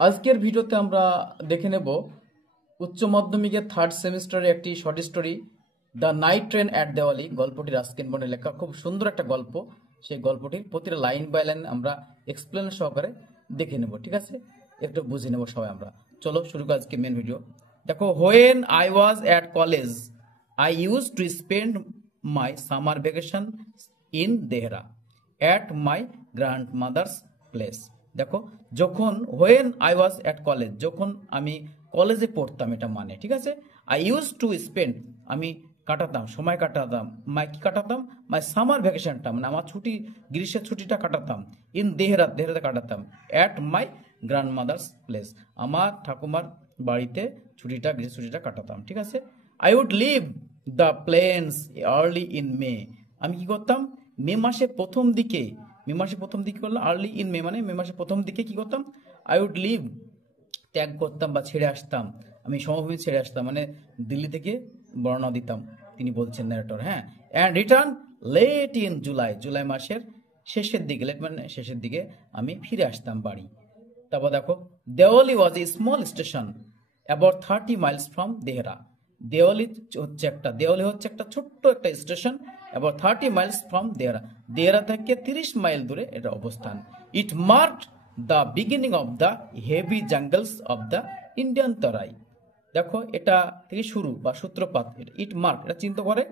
আজকের ভিডিওতে আমরা দেখে নেব উচ্চ মাধ্যমিকের থার্ড সেমিস্টারে একটি short story the night train at Diwali. গল্পটি রাস্কিন বন্ডের লেখা, খুব সুন্দর একটা গল্প। সেই গল্পটির প্রতিটা লাইন বাই লাইন আমরা এক্সপ্লেন সহকারে দেখে নেব, ঠিক আছে? একটু বুঝে নেব সবাই আমরা। চলো শুরু করি আজকে মেন ভিডিও। দেখো, when I was at college I use to spend my summer vacation in Dehra at my grandmother's place. দেখো, যখন when I was at college, যখন আমি কলেজে পড়তাম, এটা মানে ঠিক আছে। আই ইউজ টু স্পেন্ড, আমি কাটাতাম, সময় কাটাতাম, কি কাটাতাম, মাই সামার ভ্যাকেশনটা মানে আমার ছুটি, গ্রীষ্মের ছুটিটা কাটাতাম ইন দেহরাতে কাটাতাম, at my grandmother's place, আমার ঠাকুমার বাড়িতে গ্রীষ্ম ছুটিটা কাটাতাম, ঠিক আছে। I would leave the plains early in May, আমি কি করতাম, মে মাসে প্রথম দিকে, করলাম আর্লি ইন মে মানে মে মাসের প্রথম দিকে কি করতাম, আই উড লিভ, ত্যাগ করতাম বা ছেড়ে আসতাম, আমি সমভূমি ছেড়ে আসতাম মানে দিল্লি থেকে বর্ণনা দিতাম, তিনি বলছেন ন্যারেটর, হ্যাঁ। And return late in July মাসের শেষের দিকে, লেট মানে শেষের দিকে আমি ফিরে আসতাম বাড়ি। তারপর দেখো, Deoli was a small station about 30 miles from Dehra. Deoli হচ্ছে একটা ছোট্ট একটা station, about 30 miles from Dehra থেকে 30 মাইল দূরে এটা অবস্থান। It marked the beginning of the heavy jungles of the Indian Terai. দেখো, এটা থেকে শুরু বা সূত্রপাত, ইট মার্ক এটা চিন্তা করে,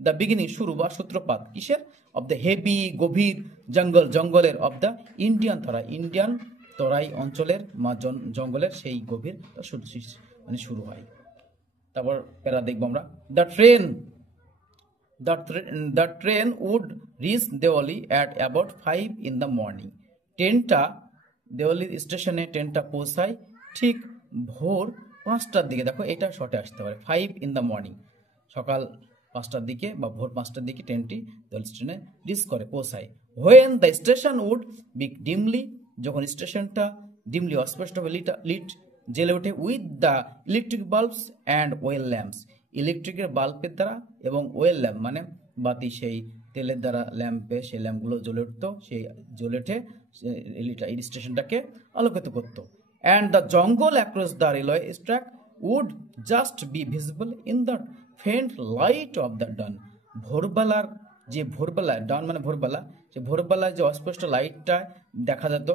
দ্য বিগিনিং শুরু বা সূত্রপাত কিসের, অফ দ্য হেভি গভীর জঙ্গলের, অফ দ্য ইন্ডিয়ান তরাই অঞ্চলের জঙ্গলের সেই গভীর মানে শুরু হয়। তারপর প্যারা দেখবো আমরা, the train would reach Deoli at about 5 in the morning। ট্রেনটা দেওয়ালি স্টেশনে পৌঁছায় ঠিক ভোর 5টার দিকে। দেখো, এটা শর্টে আসতে পারে, 5 in the morning, সকাল 5টার দিকে বা ভোর 5টার দিকে ট্রেনটি দেওয়ালি স্টেশনে পৌঁছায়। When the station would be dimly, যখন স্টেশনটা ডিমলি অস্পষ্টভাবে লিট জেলে ওঠে, with the electric bulbs and oil lamps, ইলেকট্রিকের বাল্বের দ্বারা এবং ওয়েল ল্যাম্প মানে বাতি, সেই তেলের দ্বারা ল্যাম্পে সেই ল্যাম্পগুলো জ্বলে উঠতো, সেই জ্বলে উঠে এই স্টেশনটাকে আলোকিত করতো। And the jungle across the railway track would just be visible in the faint light of the dawn. ভোরবেলা ডন মানে ভোরবেলা, সে ভোরবেলায় যে অস্পষ্ট লাইটটা দেখা যেত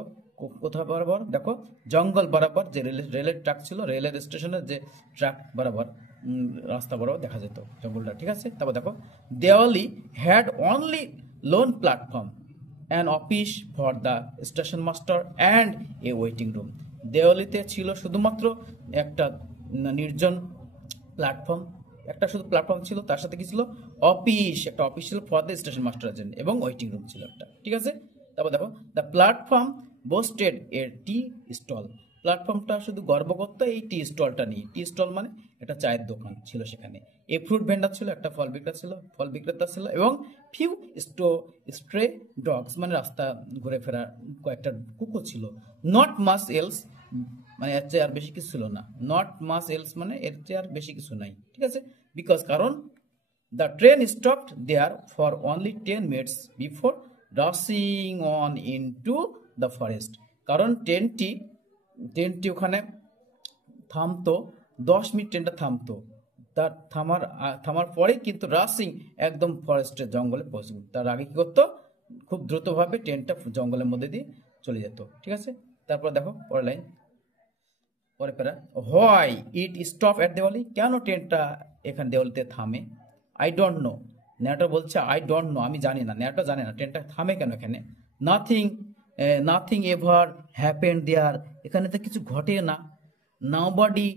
কোথাও বরাবর, দেখো জঙ্গল বরাবর, যে রেলের ট্র্যাক ছিল, রেলের স্টেশনের যে ট্র্যাক বরাবর, রাস্তা বরাবর দেখা যেত জঙ্গলটা, ঠিক আছে। তারপর দেখো, Deoli had only lone platform an office for the station master and a waiting room. দেওয়ালিতে ছিল শুধুমাত্র একটা নির্জন প্ল্যাটফর্ম, শুধু প্ল্যাটফর্ম ছিল, তার সাথে কি ছিল, একটা অফিস ছিল ফর দ্য স্টেশন মাস্টারের জন্য, এবং ওয়েটিং রুম ছিল একটা, ঠিক আছে। তারপর দেখো, the platform boasted a tea stall, প্ল্যাটফর্মটা শুধু গর্ব করতো এই টি স্টলটা নিয়ে। টি স্টল মানে একটা চায়ের দোকান ছিল সেখানে, এ ফ্রুট ভেন্ডার ছিল, একটা ফল বিক্রেতা ছিল, এবং ফিউ স্ট্রে ডগস মানে রাস্তা ঘুরে ফেরা কয়েকটা কুকুর ছিল। নট মাস এলস মানে এর চেয়ে আর বেশি কিছু ছিল না, নট মাস এলস মানে এর চেয়ে আর বেশি কিছু নাই, ঠিক আছে। বিকজ কারণ, the train stopped there for only 10 minutes before rushing on into the forest. কারণ ট্রেনটি ওখানে থামতো 10 মিনিট, ট্রেনটা থামতো, তার থামার পরেই কিন্তু রাশিং একদম ফরেস্টের জঙ্গলে পৌঁছে, তার আগে কি করতো, খুব দ্রুতভাবে ট্রেনটা জঙ্গলের মধ্যে দিয়ে চলে যেত, ঠিক আছে। তারপর দেখো পরের লাইন, পরে প্যারা, why it stop at Diwali, কেন ট্রেনটা এখানে দেওয়ালিতে থামে। আই ডোন্ট নো, ন্যাটো বলছে আই ডোন্ট নো, আমি জানি না, ন্যাটো জানে না ট্রেনটা থামে কেন এখানে। নাথিং এভার হ্যাপেন্ড দেয়ার, এখানে তো কিছু ঘটে না। Nobody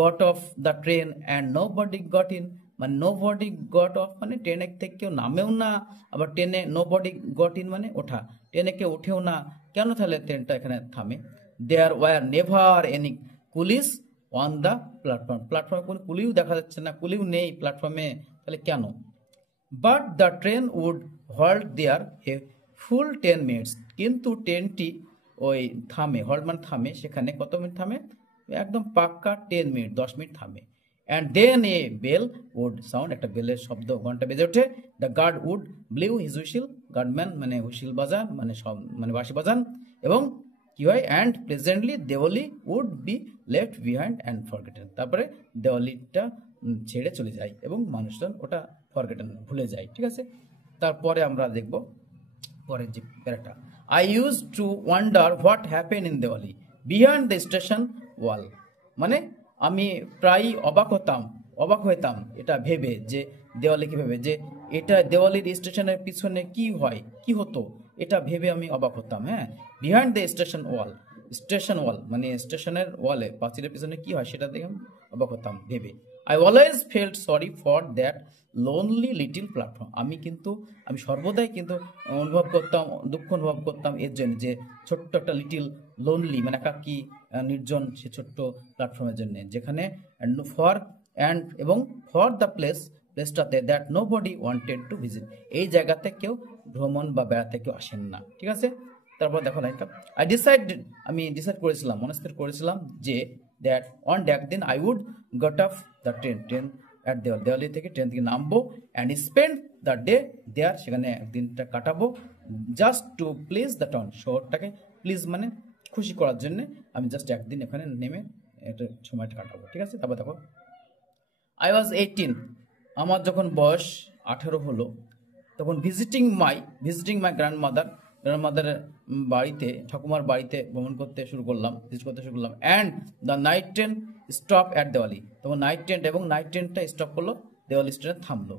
goat off the train and nobody got in, মানে নোবডি গট অফ মানে ট্রেনে থেকে কেউ নামেও না, আবার ট্রেনে নোবডি গট ইন মানে ওঠা, ট্রেনে কেউ ওঠেও না, কেন তাহলে ট্রেনটা এখানে থামে। There were never any coolies on the প্ল্যাটফর্মে কোনো কুলিও দেখা যাচ্ছে না, কুলিও নেই প্ল্যাটফর্মে, তাহলে কেন। But the train would halt there a full 10 minutes, কিন্তু ট্রেনটি ওই থামে, হল্ট মানে থামে, সেখানে কত মিনিট থামে, একদম পাক্কা 10 মিনিট, 10 মিনিট থামে। And then a bell would sound, একটা বেলের শব্দ, ঘন্টা বেজে ওঠে। The guard would blow his whistle, guardman মানে হুইসিল বাজান মানে বাঁশি বাজান, এবং কি কি হয়, and presently Deoli would be left behind and forgotten. তারপরে দেওয়ালিটা ছেড়ে চলে যায় এবং মানুষজন ওটা ফরগেটেন ভুলে যায়। ঠিক আছে, তারপরে আমরা দেখব পরের যে প্যারাটা, I use to wonder what happen in Deoli behind the station wall. মানে আমি প্রায় অবাক হইতাম এটা ভেবে, যে দেওয়ালিকে ভেবে, যে এটা দেওয়ালির স্টেশনের পিছনে কি হয়, কি হতো, এটা ভেবে আমি অবাক হতাম। হ্যাঁ, বিহাইন্ড দ্য স্টেশন ওয়াল মানে স্টেশনের ওয়ালে, পাঁচিলের পিছনে কি হয় সেটা দেখে আমি অবাক হতাম ভেবে। I always felt sorry for that lonely little platform. আমি সর্বদাই কিন্তু দুঃখ অনুভব করতাম এর জন্য, যে ছোট্ট একটা লিটিল লোনলি মানে একাকী নির্জন সে ছোট্ট প্ল্যাটফর্মের জন্য, যেখানে ফর দ্য প্লেসটাতে that nobody wanted to visit, এই জায়গাতে কেউ ভ্রমণ বা বেড়াতে কেউ আসেন না। ঠিক আছে, তারপর দেখো লাইনটা, আমি ডিসাইড করেছিলাম, মনস্থির করেছিলাম যে দ্যাট অন একদিন I would got off the train at Deoli থেকে ট্রেন থেকে নামবো, and spend the day there, সেখানে একদিনটা কাটাবো, just to please the town, শহরটাকে প্লিজ মানে খুশি করার জন্য আমি জাস্ট একদিন এখানে নেমে একটা সময়টা কাটাবো। ঠিক আছে, তারপর দেখো, আই ওয়াজ 18, আমার যখন বয়স 18 হলো, তখন ভিজিটিং মাই গ্র্যান্ডমাদারের বাড়িতে, ঠাকুমার বাড়িতে ভিজিট করতে শুরু করলাম, and the night train stop at Diwali, তখন নাইট ট্রেনটা স্টপ করলো, দেওয়ালি স্টেশনে থামলো,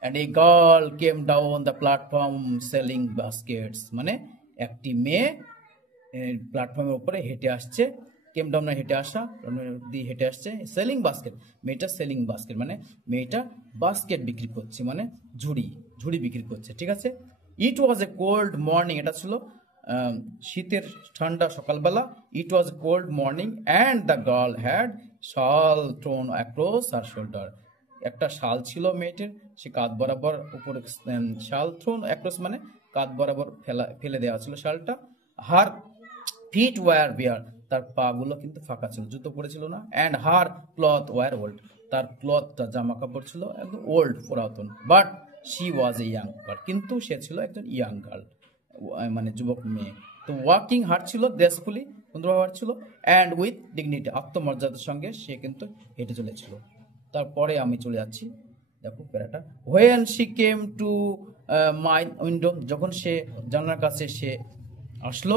and a girl came down the platform selling baskets, মানে একটি মেয়ে প্ল্যাটফর্মের উপরে হেঁটে আসছে, হেঁটে আসছে, সেলিং বাস্কেট, মানে মেয়েটা বাস্কেট বিক্রি করছে, মানে ঝুড়ি বিক্রি করছে। ঠিক আছে, ইট ওয়াজ এ কোল্ড মর্নিং, এটা ছিল শীতের ঠান্ডা সকালবেলা, it was cold morning, and the girl had shawl thrown across her shoulder, একটা শাল ছিল মেয়েটির, সে কাঁধ বরাবর উপরে, শাল থ্রোন অ্যাক্রস মানে কাঁধ বরাবর ফেলে দেওয়া ছিল শালটা, হার ফিট ওয়ার বিয়ার, তার পা গুলো কিন্তু ফাঁকা ছিল, জুতো পরেছিল না, and her cloth were old, তার ক্লথটা জামা কাপড় ছিল একদম ওল্ড পুরাতন, but she was a young girl, কিন্তু সে ছিল একজন ইয়াং গার্ল মানে যুবক মেয়ে। তো ওয়াকিং হাঁটছিল গ্রেসফুলি, সুন্দরভাবে হাঁটছিল, অ্যান্ড উইথ ডিগনিটি, আত্মমর্যাদার সঙ্গে সে কিন্তু হেঁটে চলেছিল। তারপরে আমি চলে যাচ্ছি, দেখো প্যারাটা, when she came to my window, যখন সে জানলার কাছে সে আসলো,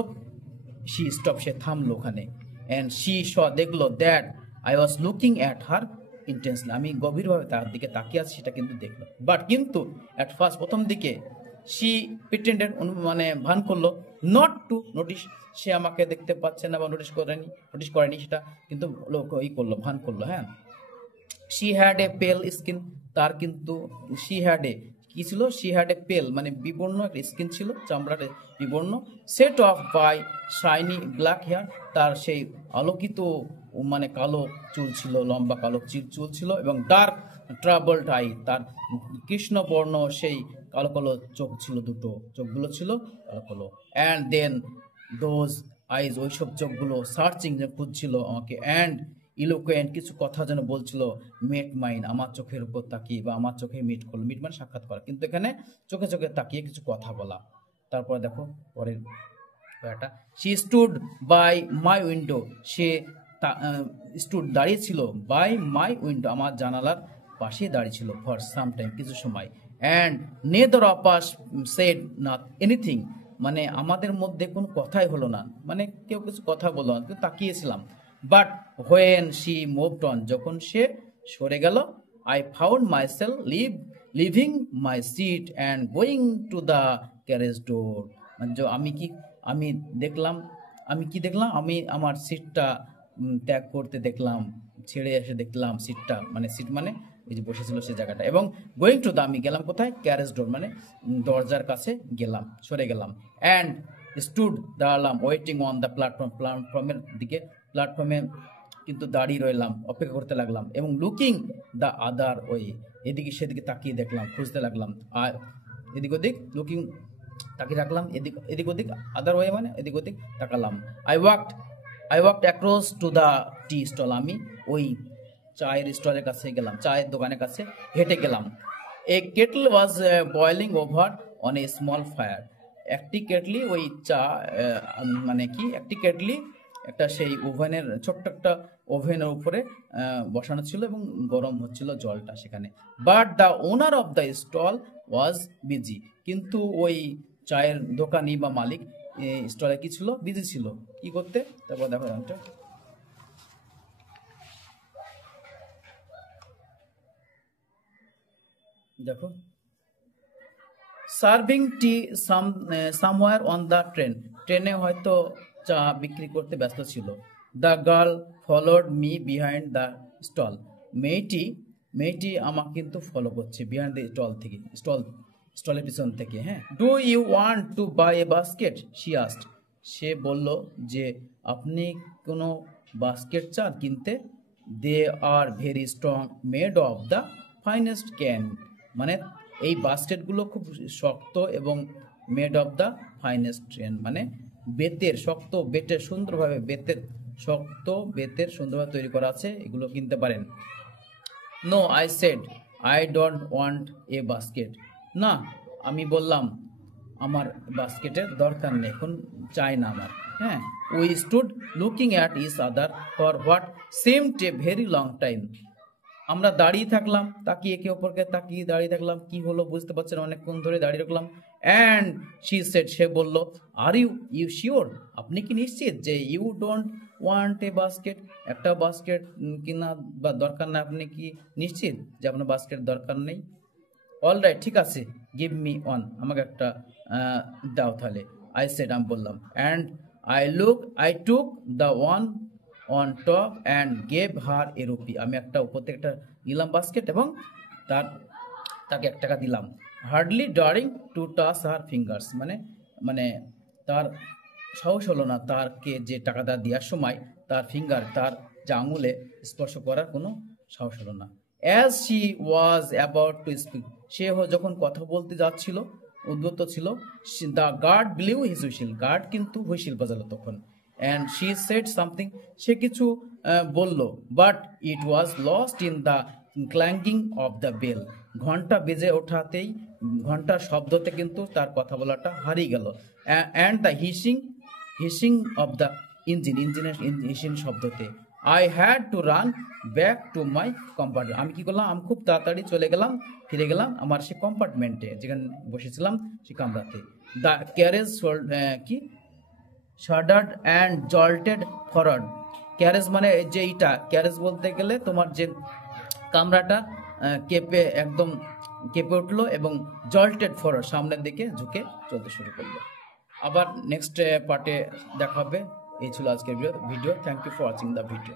সে থামলো ওখানে, অ্যান্ড শি স দেখলো that I was looking at her intensely, আমি গভীরভাবে তার দিকে তাকিয়ে আছি সেটা কিন্তু দেখলো, কিন্তু অ্যাট ফার্স্ট প্রথম দিকে শি প্রিটেন্ডেড মানে ভান করলো নট টু নোটিস, সে আমাকে দেখতে পাচ্ছে না বা নোটিস করেনি সেটা কিন্তু ভান করলো। হ্যাঁ, শি হ্যাড এ পেল স্কিন, তার কিন্তু কি ছিল, শি হ্যাড এ পেল মানে বিবর্ণ একটা স্কিন ছিল, চামড়াটা বিবর্ণ, set off by shiny black hair, তার সেই আলোকিত মানে কালো চুল ছিল, লম্বা কালো চুল ছিল, এবং ডার্ক ট্রাবলড আই, তার কৃষ্ণবর্ণ সেই কালো কালো চোখগুলো ছিল কালো কালো, অ্যান্ড দেন দোজ আইজ, ওইসব চোখগুলো সার্চিং খুঁজছিল আমাকে, অ্যান্ড ইলোকুয়েন্ট, কিছু কথা যেন বলছিল, মেট মাইন, আমার চোখের উপর তাকিয়ে বা আমার চোখে মিট করলো, মিট মানে সাক্ষাৎ করা, কিন্তু এখানে চোখে চোখে তাকিয়ে কিছু কথা বলা। তারপরে দেখো পরের একটা, she stood by my window, সে দাঁড়িয়েছিল, বাই মাই উইন্ডো, আমার জানালার পাশে দাঁড়িয়েছিল, ফর সাম টাইম, কিছু সময়, and neither of us said not anything, মানে আমাদের মধ্যে কোনো কথাই হলো না, মানে কেউ কিছু কথা বললো না, কিন্তু তাকিয়েছিলাম, but when she moved on, যখন সে সরে গেল, I found myself leaving my seat and going to the carriage door, মানে আমি আমার সিটটা ত্যাগ করতে দেখলাম, ছেড়ে এসে দেখলাম সিটটা, মানে সিট মানে ওই যে বসেছিল সে জায়গাটা, এবং গোয়িং টু দ্য, আমি গেলাম কোথায়, ক্যারেজ ডোর মানে দরজার কাছে গেলাম, সরে গেলাম, অ্যান্ড স্টুড, দাঁড়ালাম, ওয়েটিং অন দ্য প্ল্যাটফর্মের দিকে, প্ল্যাটফর্মে কিন্তু দাঁড়িয়ে রইলাম, অপেক্ষা করতে লাগলাম, এবং লুকিং দ্য আদার ওয়ে, এদিকে সেদিকে তাকিয়ে দেখলাম, খুঁজতে লাগলাম, আর এদিক ওদিক লুকিং তাকিয়ে রাখলাম, এদিক ওদিক, আদার ওয়ে মানে এদিক ওদিক তাকালাম, I walked across to the tea stall, আমি ওই চায়ের স্টলের কাছে গেলাম, চায়ের দোকানের কাছে হেঁটে গেলাম, a kettle was boiling over on a small fire, একটি কেটলি ওই চা মানে কি একটি কেটলি একটা সেই ওভেনের ছোট্ট একটা ওভেনের উপরে বসানো ছিল এবং গরম হচ্ছিল জলটা সেখানে। But the owner of the stall was busy, কিন্তু ওই চায়ের দোকানি বা মালিক স্টলে কি ছিল, বিজি ছিল কি করতে। তারপর দেখো এটা দেখো, serving tea somewhere on the train, ট্রেনে হয়তো চা বিক্রি করতে ব্যস্ত ছিল। The girl followed me behind the stall, মেয়েটি আমাকে কিন্তু ফলো করছে বিহাইন্ড দ্য স্টল থেকে, স্টলের পিছন থেকে। হ্যাঁ, do you want to buy a basket, she asked, সে বলল যে আপনি কোনো বাস্কেট চান কিনতে। They are very strong, made of the finest cane, মানে এই বাস্কেটগুলো খুব শক্ত এবং made of the finest cane, মানে বেতের শক্ত, বেতের সুন্দরভাবে সুন্দরভাবে তৈরি করা আছে, এগুলো কিনতে পারেন। No I said I don't want a basket, না আমি বললাম আমার বাস্কেটের দরকার নেই, এখন চাই না আমার। হ্যাঁ, we stood looking at each other for what seemed a very long time, আমরা দাঁড়িয়ে থাকলাম, তাকিয়ে একে অপরকে তাকিয়ে দাঁড়িয়ে থাকলাম, কি হলো বুঝতে পারছেন, অনেকক্ষণ ধরে দাঁড়িয়ে রাখলাম। অ্যান্ড শি সেড, সে বলল, আর ইউ শিওর, আপনি কি নিশ্চিত যে you don't want a basket, একটা বাস্কেট কিনা বা দরকার না, আপনি কি নিশ্চিত যে আপনার বাস্কেট দরকার নেই? অল রাইট, ঠিক আছে, গিভ মি ওয়ান, আমাকে একটা দাও তাহলে। আই সেড, আমি বললাম। And I took the one on top and gave her A rupee, আমি একটা উপর থেকে একটা নিলাম বাস্কেট এবং তাকে 1 টাকা দিলাম। Hardly daring to touch her fingers, মানে তার সাহস হলো না তারকে যে টাকাটা দেওয়ার সময় তার তার যে আঙুলে স্পর্শ করার কোনো সাহস হলো না। As she was about to speak, সে যখন কথা বলতে যাচ্ছিল, উদ্যত ছিল, the guard blew his whistle, guard কিন্তু হুইসেল বাজালো তখন। অ্যান্ড শি সেড সামথিং, সে কিছু বলল, but it was lost in the clanking of the bell, ঘন্টা বেজে ওঠাতেই, ঘন্টার শব্দতে কিন্তু তার কথা বলাটা হারিয়ে গেল। And the hissing of the ইঞ্জিনের হিসিং শব্দতে। I had to run back to my compartment, আমি কি করলাম, আমি খুব তাড়াতাড়ি ফিরে গেলাম আমার সে কম্পার্টমেন্টে, যেখানে বসেছিলাম সে কামরাতে। The carriage shuddered and jolted forward, carriage মানে যে এইটা, ক্যারেজ বলতে গেলে তোমার যে কামরাটা একদম কেঁপে উঠলো এবং জল্টেড ফরওয়ার্ড, সামনের দিকে ঝুঁকে চলতে শুরু করলো। আবার নেক্সট পার্টে দেখা হবে। এই ছিল আজকের video. Thank you for watching the video.